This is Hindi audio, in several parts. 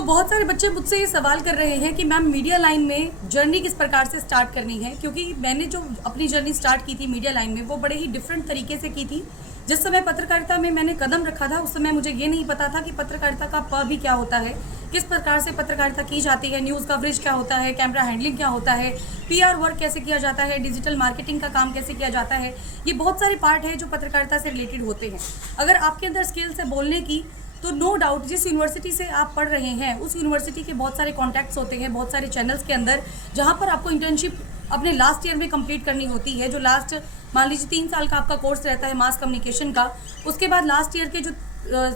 बहुत सारे बच्चे मुझसे ये सवाल कर रहे हैं कि मैम मीडिया लाइन में जर्नी किस प्रकार से स्टार्ट करनी है, क्योंकि मैंने जो अपनी जर्नी स्टार्ट की थी मीडिया लाइन में वो बड़े ही डिफरेंट तरीके से की थी। जिस समय पत्रकारिता में मैंने कदम रखा था उस समय मुझे ये नहीं पता था कि पत्रकारिता का प भी क्या होता है, किस प्रकार से पत्रकारिता की जाती है, न्यूज़ कवरेज क्या होता है, कैमरा हैंडलिंग क्या होता है, पीआर वर्क कैसे किया जाता है, डिजिटल मार्केटिंग का काम कैसे किया जाता है। ये बहुत सारे पार्ट है जो पत्रकारिता से रिलेटेड होते हैं। अगर आपके अंदर स्किल्स है बोलने की तो नो डाउट जिस यूनिवर्सिटी से आप पढ़ रहे हैं उस यूनिवर्सिटी के बहुत सारे कॉन्टैक्ट्स होते हैं, बहुत सारे चैनल्स के अंदर, जहाँ पर आपको इंटर्नशिप अपने लास्ट ईयर में कंप्लीट करनी होती है। जो लास्ट मान लीजिए 3 साल का आपका कोर्स रहता है मास कम्युनिकेशन का, उसके बाद लास्ट ईयर के जो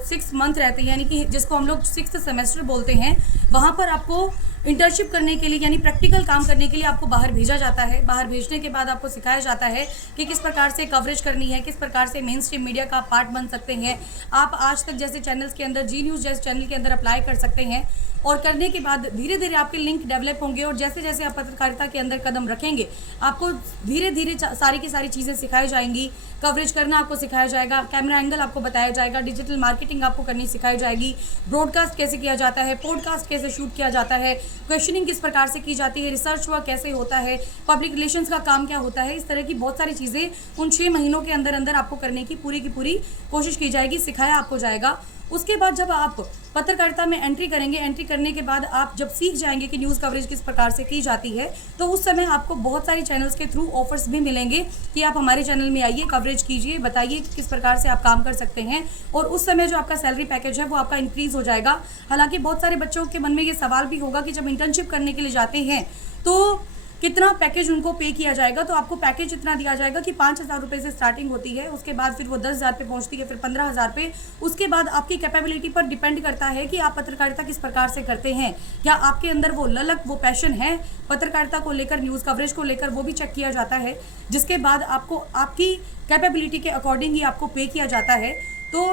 6 मंथ रहते हैं, यानी कि जिसको हम लोग 6th सेमेस्टर बोलते हैं, वहाँ पर आपको इंटर्नशिप करने के लिए यानी प्रैक्टिकल काम करने के लिए आपको बाहर भेजा जाता है। बाहर भेजने के बाद आपको सिखाया जाता है कि किस प्रकार से कवरेज करनी है, किस प्रकार से मेन स्ट्रीम मीडिया का पार्ट बन सकते हैं। आप आज तक जैसे चैनल्स के अंदर, जी न्यूज़ जैसे चैनल के अंदर अप्लाई कर सकते हैं, और करने के बाद धीरे धीरे आपके लिंक डेवलप होंगे, और जैसे जैसे आप पत्रकारिता के अंदर कदम रखेंगे आपको धीरे धीरे सारी की सारी चीज़ें सिखाई जाएंगी। कवरेज करना आपको सिखाया जाएगा, कैमरा एंगल आपको बताया जाएगा, डिजिटल मार्केटिंग आपको करनी सिखाई जाएगी, ब्रॉडकास्ट कैसे किया जाता है, पॉडकास्ट कैसे शूट किया जाता है, क्वेश्चनिंग किस प्रकार से की जाती है, रिसर्च वर्क कैसे होता है, पब्लिक रिलेशंस का काम क्या होता है। इस तरह की बहुत सारी चीज़ें उन 6 महीनों के अंदर अंदर आपको करने की पूरी कोशिश की जाएगी, सिखाया आपको जाएगा। उसके बाद जब आप पत्रकारिता में एंट्री करेंगे, एंट्री करने के बाद आप जब सीख जाएंगे कि न्यूज़ कवरेज किस प्रकार से की जाती है, तो उस समय आपको बहुत सारी चैनल्स के थ्रू ऑफर्स भी मिलेंगे कि आप हमारे चैनल में आइए, कवरेज कीजिए, बताइए किस प्रकार से आप काम कर सकते हैं, और उस समय जो आपका सैलरी पैकेज है वो आपका इंक्रीज़ हो जाएगा। हालांकि बहुत सारे बच्चों के मन में ये सवाल भी होगा कि जब इंटर्नशिप करने के लिए जाते हैं तो कितना पैकेज उनको पे किया जाएगा। तो आपको पैकेज इतना दिया जाएगा कि 5,000 रुपये से स्टार्टिंग होती है, उसके बाद फिर वो 10,000 पे पहुंचती है, फिर 15,000 पे। उसके बाद आपकी कैपेबिलिटी पर डिपेंड करता है कि आप पत्रकारिता किस प्रकार से करते हैं, क्या आपके अंदर वो ललक, वो पैशन है पत्रकारिता को लेकर, न्यूज़ कवरेज को लेकर, वो भी चेक किया जाता है। जिसके बाद आपको आपकी कैपेबिलिटी के अकॉर्डिंग ही आपको पे किया जाता है। तो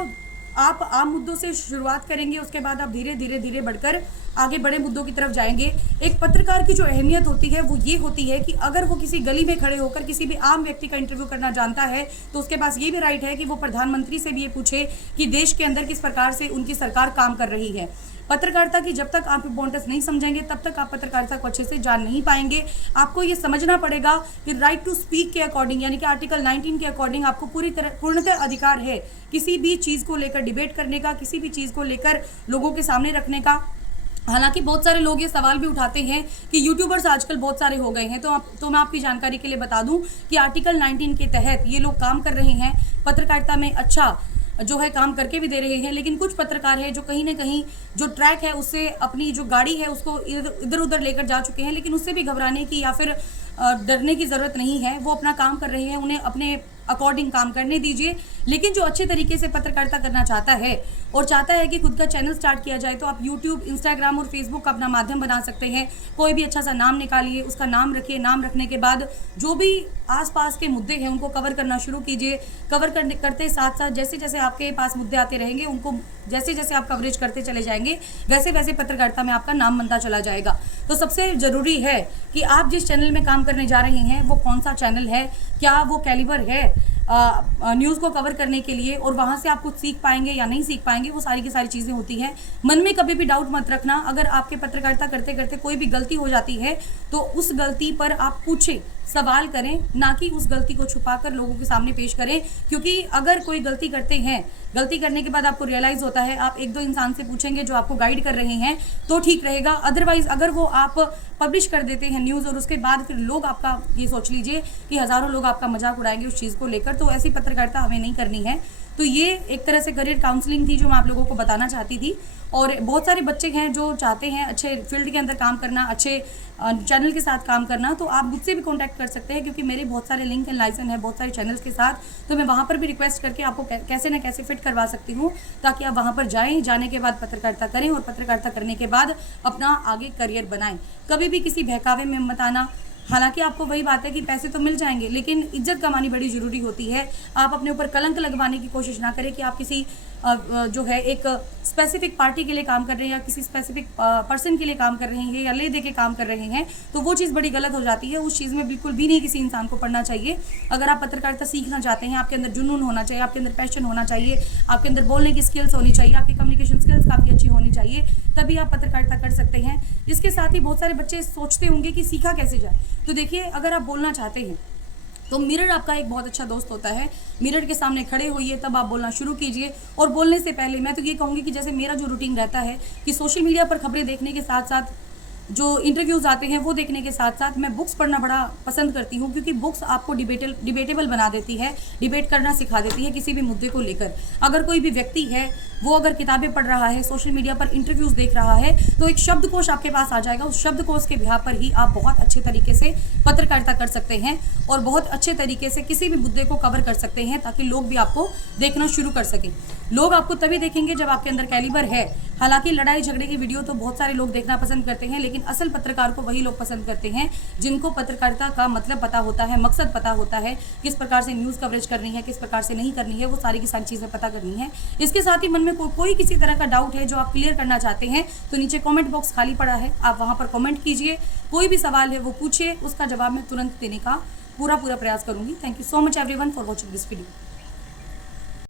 आप आम मुद्दों से शुरुआत करेंगे, उसके बाद आप धीरे बढ़कर आगे बड़े मुद्दों की तरफ जाएंगे। एक पत्रकार की जो अहमियत होती है वो ये होती है कि अगर वो किसी गली में खड़े होकर किसी भी आम व्यक्ति का इंटरव्यू करना जानता है तो उसके पास ये भी राइट है कि वो प्रधानमंत्री से भी ये पूछे कि देश के अंदर किस प्रकार से उनकी सरकार काम कर रही है। पत्रकारिता की जब तक आप इम्पोर्टेंस नहीं समझेंगे तब तक आप पत्रकारिता को अच्छे से जान नहीं पाएंगे। आपको ये समझना पड़ेगा कि राइट टू स्पीक के अकॉर्डिंग, यानी कि आर्टिकल 19 के अकॉर्डिंग आपको पूर्णतः अधिकार है किसी भी चीज़ को लेकर डिबेट करने का, किसी भी चीज़ को लेकर लोगों के सामने रखने का। हालांकि बहुत सारे लोग ये सवाल भी उठाते हैं कि यूट्यूबर्स आजकल बहुत सारे हो गए हैं, तो मैं आपकी जानकारी के लिए बता दूं कि आर्टिकल 19 के तहत ये लोग काम कर रहे हैं, पत्रकारिता में अच्छा जो है काम करके भी दे रहे हैं। लेकिन कुछ पत्रकार हैं जो कहीं ना कहीं जो ट्रैक है उससे अपनी जो गाड़ी है उसको इधर उधर लेकर जा चुके हैं, लेकिन उससे भी घबराने की या फिर डरने की ज़रूरत नहीं है। वो अपना काम कर रहे हैं, उन्हें अपने अकॉर्डिंग काम करने दीजिए। लेकिन जो अच्छे तरीके से पत्रकारिता करना चाहता है और चाहता है कि खुद का चैनल स्टार्ट किया जाए, तो आप यूट्यूब, इंस्टाग्राम और फेसबुक का अपना माध्यम बना सकते हैं। कोई भी अच्छा सा नाम निकालिए, उसका नाम रखिए, नाम रखने के बाद जो भी आसपास के मुद्दे हैं उनको कवर करना शुरू कीजिए। कवर करते साथ साथ जैसे जैसे आपके पास मुद्दे आते रहेंगे, उनको जैसे जैसे आप कवरेज करते चले जाएंगे वैसे वैसे पत्रकारिता में आपका नाम बनता चला जाएगा। तो सबसे ज़रूरी है कि आप जिस चैनल में काम करने जा रहे हैं वो कौन सा चैनल है, क्या वो कैलिबर है न्यूज़ को कवर करने के लिए, और वहाँ से आप कुछ सीख पाएंगे या नहीं सीख पाएंगे, वो सारी की सारी चीज़ें होती हैं। मन में कभी भी डाउट मत रखना। अगर आपके पत्रकारिता करते करते कोई भी गलती हो जाती है तो उस गलती पर आप पूछें, सवाल करें, ना कि उस गलती को छुपाकर लोगों के सामने पेश करें। क्योंकि अगर कोई गलती करते हैं, गलती करने के बाद आपको रियलाइज़ होता है, आप 1-2 इंसान से पूछेंगे जो आपको गाइड कर रहे हैं तो ठीक रहेगा। अदरवाइज़ अगर वो आप पब्लिश कर देते हैं न्यूज़ और उसके बाद फिर लोग आपका, ये सोच लीजिए कि हज़ारों लोग आपका मजाक उड़ाएंगे उस चीज़ को लेकर, तो ऐसी पत्रकारिता हमें नहीं करनी है। तो ये एक तरह से करियर काउंसलिंग थी जो मैं आप लोगों को बताना चाहती थी। और बहुत सारे बच्चे हैं जो चाहते हैं अच्छे फील्ड के अंदर काम करना, अच्छे चैनल के साथ काम करना, तो आप मुझसे भी कांटेक्ट कर सकते हैं, क्योंकि मेरे बहुत सारे लिंक एंड लाइसेंस है बहुत सारे चैनल्स के साथ। तो मैं वहाँ पर भी रिक्वेस्ट करके आपको कैसे ना कैसे फिट करवा सकती हूँ, ताकि आप वहाँ पर जाएँ, जाने के बाद पत्रकारिता करें और पत्रकारिता करने के बाद अपना आगे करियर बनाएं। कभी भी किसी बहकावे में मत आना। हालांकि आपको वही बात है कि पैसे तो मिल जाएंगे, लेकिन इज्जत कमानी बड़ी ज़रूरी होती है। आप अपने ऊपर कलंक लगवाने की कोशिश ना करें कि आप किसी जो है एक स्पेसिफिक पार्टी के लिए काम कर रहे हैं या किसी स्पेसिफिक पर्सन के लिए काम कर रहे हैं या ले दे के काम कर रहे हैं, तो वो चीज़ बड़ी गलत हो जाती है। उस चीज़ में बिल्कुल भी नहीं किसी इंसान को पढ़ना चाहिए। अगर आप पत्रकारिता सीखना चाहते हैं, आपके अंदर जुनून होना चाहिए, आपके अंदर पैशन होना चाहिए, आपके अंदर बोलने की स्किल्स होनी चाहिए, आपकी कम्युनिकेशन स्किल्स काफ़ी अच्छी होनी चाहिए, तभी आप पत्रकारिता कर सकते हैं। इसके साथ ही बहुत सारे बच्चे सोचते होंगे कि सीखा कैसे जाए। तो देखिए, अगर आप बोलना चाहते हैं तो मिरर आपका एक बहुत अच्छा दोस्त होता है। मिरर के सामने खड़े होइए, तब आप बोलना शुरू कीजिए। और बोलने से पहले मैं तो ये कहूँगी कि जैसे मेरा जो रूटीन रहता है कि सोशल मीडिया पर खबरें देखने के साथ साथ जो इंटरव्यूज़ आते हैं वो देखने के साथ साथ मैं बुक्स पढ़ना बड़ा पसंद करती हूँ, क्योंकि बुक्स आपको डिबेटेबल बना देती है, डिबेट करना सिखा देती है किसी भी मुद्दे को लेकर। अगर कोई भी व्यक्ति है वो अगर किताबें पढ़ रहा है, सोशल मीडिया पर इंटरव्यूज़ देख रहा है, तो एक शब्दकोश आपके पास आ जाएगा। उस शब्दकोश के बिहार पर ही आप बहुत अच्छे तरीके से पत्रकारिता कर सकते हैं और बहुत अच्छे तरीके से किसी भी मुद्दे को कवर कर सकते हैं, ताकि लोग भी आपको देखना शुरू कर सकें। लोग आपको तभी देखेंगे जब आपके अंदर कैलिबर है। हालांकि लड़ाई झगड़े की वीडियो तो बहुत सारे लोग देखना पसंद करते हैं, लेकिन असल पत्रकार को वही लोग पसंद करते हैं जिनको पत्रकारिता का मतलब पता होता है, मकसद पता होता है, किस प्रकार से न्यूज़ कवरेज करनी है, किस प्रकार से नहीं करनी है, वो सारी की सारी चीज़ें पता करनी है। इसके साथ ही मन में कोई किसी तरह का डाउट है जो आप क्लियर करना चाहते हैं, तो नीचे कमेंट बॉक्स खाली पड़ा है, आप वहाँ पर कमेंट कीजिए। कोई भी सवाल है वो पूछिए, उसका जवाब मैं तुरंत देने का पूरा प्रयास करूँगी। Thank you so much everyone for watching this video.